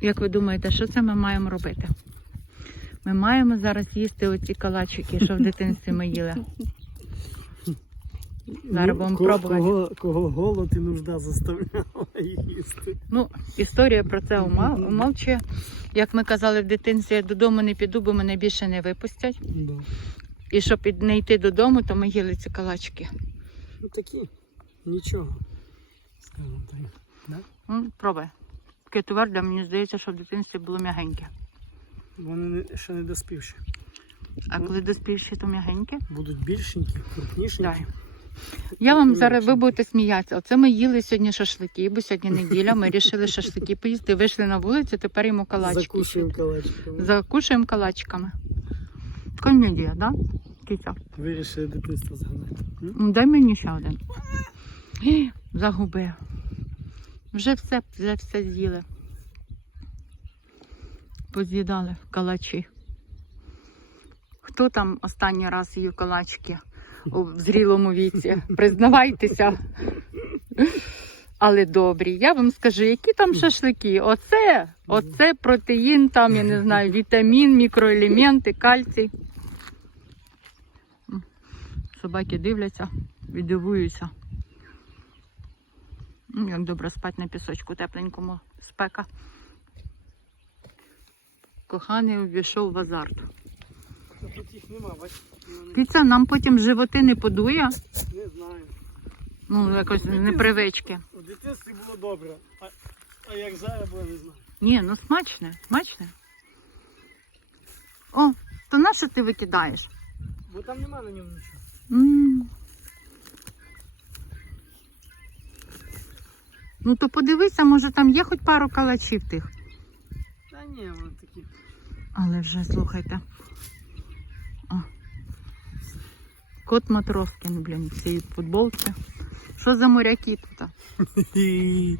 Як ви думаєте, що це ми маємо робити? Ми маємо зараз їсти оці калачики, що в дитинстві ми їли. Зараз будемо Ну, пробувати. Кого, кого голод і нужда заставляла їсти. Ну, історія про це ума- умовчує. Як ми казали в дитинстві, я додому не піду, бо мене більше не випустять. Да. І щоб не йти додому, то ми їли ці калачки. Ну такі, нічого. Скажімо так. Да? Ну, пробуй. Таке тверде, мені здається, що в дитинстві було м'ягеньке. Вони ще не доспівші. А коли доспівші, то м'ягеньке. Будуть більшенькі, крупнішенькі. Я вам зараз ви будете сміятися. Оце ми їли сьогодні шашлики, бо сьогодні неділя. Ми вирішили шашлики поїсти. Вийшли на вулицю, тепер їмо калачки. Закушуємо калачиками. Закушуємо калачиками. Комедія, да? Кіця. Вирішили дитинство згадати. Дай мені ще один. Загубив. Вже все, вже все з'їли. Поз'їдали калачі. Хто там останній раз їв калачки в зрілому віці? Признавайтеся. Але добрі. Я вам скажу, які там шашлики. Оце, оце протеїн, там, я не знаю, вітамін, мікроелементи, кальцій. Собаки дивляться і дивуються. М, Як добре спати на пісочку тепленькому спека. Коханий увійшов в азарт. Тут їх нема, бачите? Піца нам потім животи не подує. Не знаю. Ну, якось непривички. У дитинстві було добре, а, а як зараз було, не знаю. Ні, ну смачне, смачне. О, то на що ти викидаєш? Бо там нема на ньому нічого. м Ну то подивися, може там є хоч пару калачів тих. Та ні, вони такі. Але вже слухайте. О. Кот Матроскін, блін, цій футболці. Що за моряки тут?